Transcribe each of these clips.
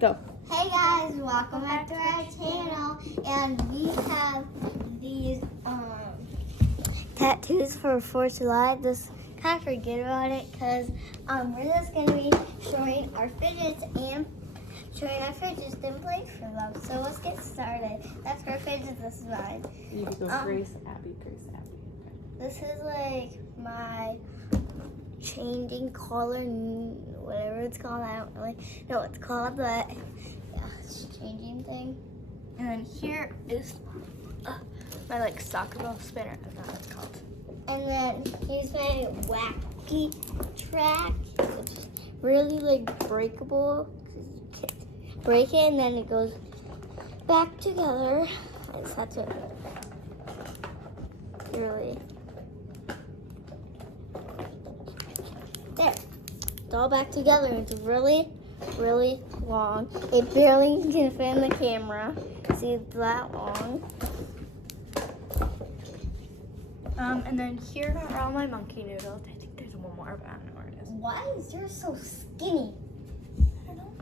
Go. Hey guys, welcome back to our channel, and we have these tattoos for 4th of July. Just kind of forget about it because we're just going to be showing our fidgets and then play for them. So let's get started. That's her fidgets, this is mine. You can go Grace, Abby, Grace, Abby. This is like my changing color, whatever it's called. I don't really know what it's called, but yeah, it's a changing thing. And then here is my like soccer ball spinner. I don't know what it's called. And then here's my wacky track. It's really like breakable. Break it and then it goes back together. I just have to really. There. It's all back together. It's really, really long. It barely can fit in the camera. See, it's that long. And then here are all my monkey noodles. I think there's one more, but I don't know where it is. Why is yours so skinny? I don't know.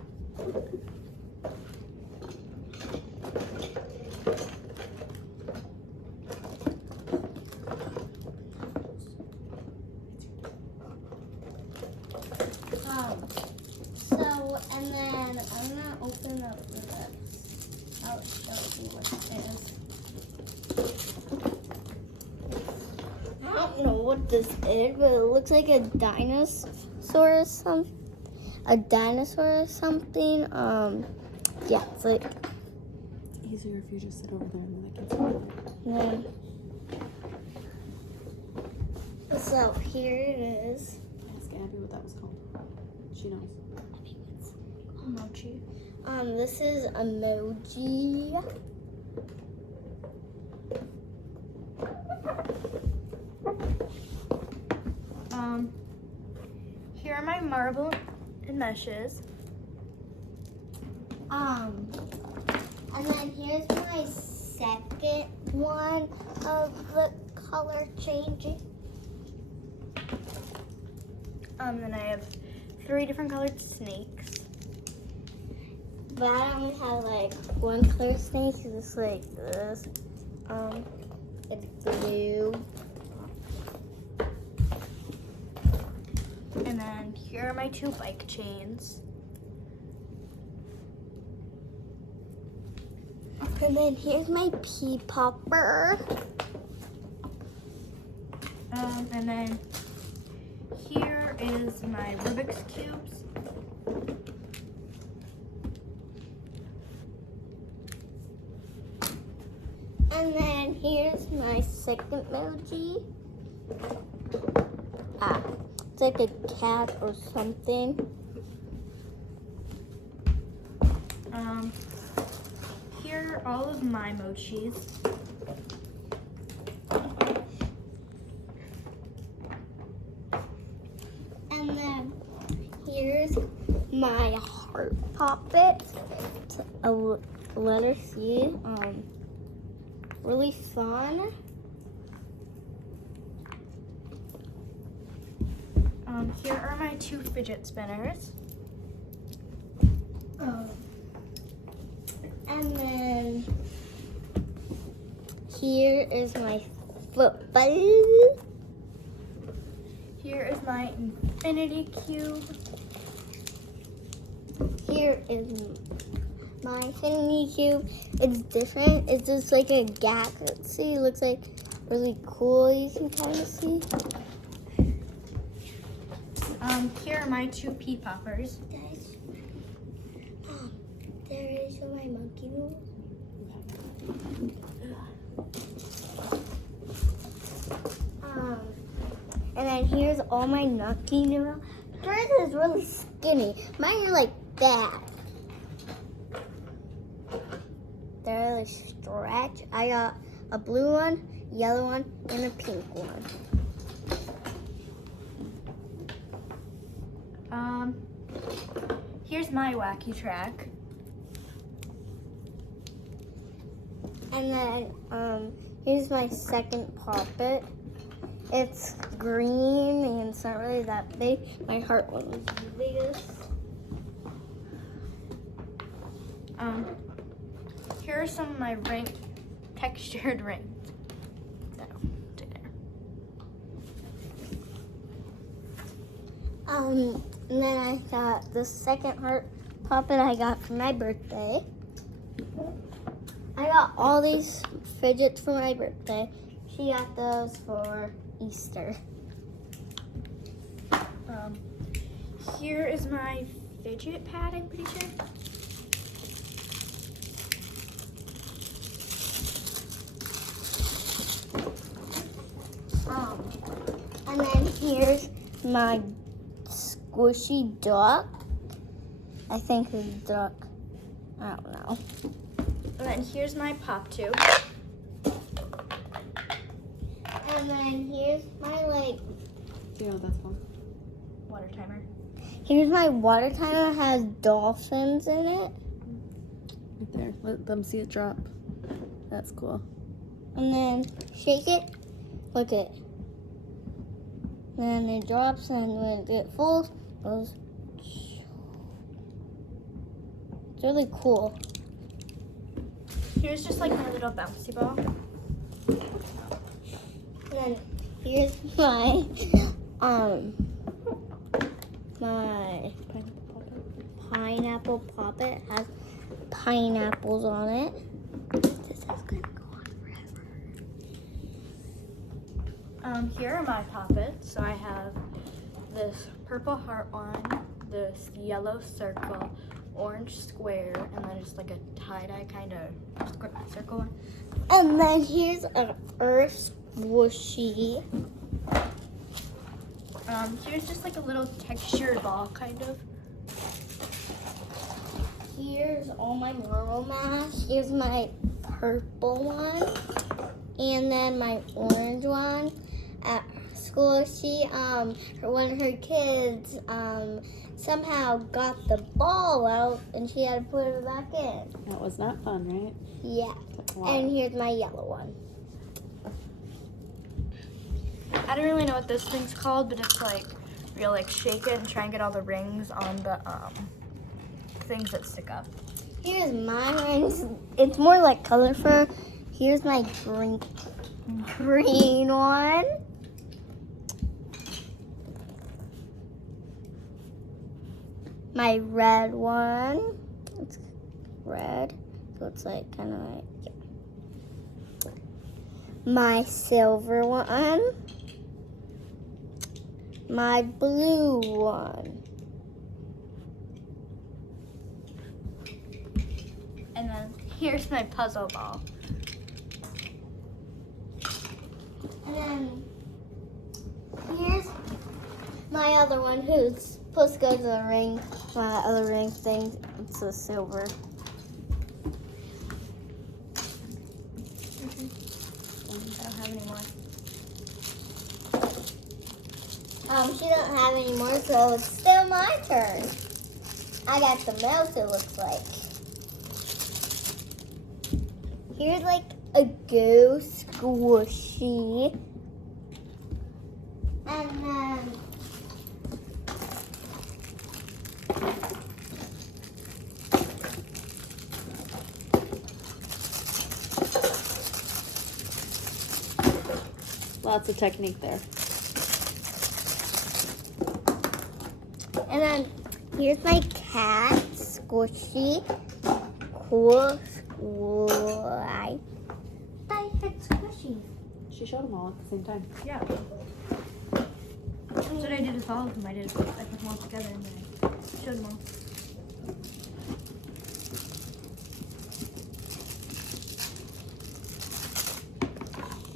So, and then I'm gonna open up this. I'll show you what it is. I don't know what this is, but it looks like a dinosaur or something. Yeah, it's like. It's easier if you just sit over there and then I can see Yeah. So here it is. Ask Abby what that was called. She knows. Mochi. This is emoji. Here are my marble and meshes. And then here's my second one of the color changing. Then I have 3 different colored snakes. But I only have like one color snake, so it's like this. It's blue. And then here are my 2 bike chains. And then here's my pea popper. And then here is my Rubik's Cubes. And then here's my second emoji. It's like a cat or something. Here are all of my mochis. And then here's my heart puppet. It's a letter C. Really fun. Here are my 2 fidget spinners. And then here is my football. Here is my infinity cube. Here is my infinity cube. It's different. It's just like a galaxy. It looks like really cool. You can kind of see. Here are my 2 pea poppers. Guys, there is my monkey noodles. And then here's all my monkey noodles. Yours is really skinny. Mine are like that. They're really stretched. I got a blue one, yellow one, and a pink one. Here's my wacky track. And then here's my second puppet. It's green and it's not really that big. My heart one is the biggest. Here are some of my textured rings. And then I got the second heart puppet I got for my birthday. I got all these fidgets for my birthday. She got those for Easter. Here is my fidget pad, I'm pretty sure. And then here's my squishy duck. I think it's a duck. I don't know. And then here's my pop tube. And then here's my See what that's called? Water timer. here's my water timer. It has dolphins in it. Right there. Let them see it drop. That's cool. And then shake it. Look it. Then it drops, and when it gets full, it goes. It's really cool. Here's just like my little bouncy ball. And then here's my my pineapple puppet. It has pineapples on it. This is gonna go on forever. Here are my poppets. So I have this purple heart one, this yellow circle, orange square, and then just like a tie-dye kind of circle one. And then here's an earth squishy. Here's just like a little textured ball kind of. Here's all my normal masks. Here's my purple one. And then my orange one. At school, one of her kids somehow got the ball out and she had to put it back in. That was not fun, right? Yeah. Wow. And here's my yellow one. I don't really know what this thing's called, but it's like you'll like shake it and try and get all the rings on the things that stick up. Here's my rings. It's more like colorful. Here's my green one. My red one. It's red, so it's like kind of like, yeah. My silver one. My blue one. And then here's my puzzle ball. And then here's my other one who's supposed to go to the ring. My other ring thing. It's a silver. I don't have any more. She don't have any more, so it's still my turn. I got the mouse, it looks like. Here's like a ghost squishy. And then Lots of technique there. And then here's my cat, squishy, cool, I hit squishy. She showed them all at the same time. Yeah. That's what I did with all of them. I put them all together and then I showed them all.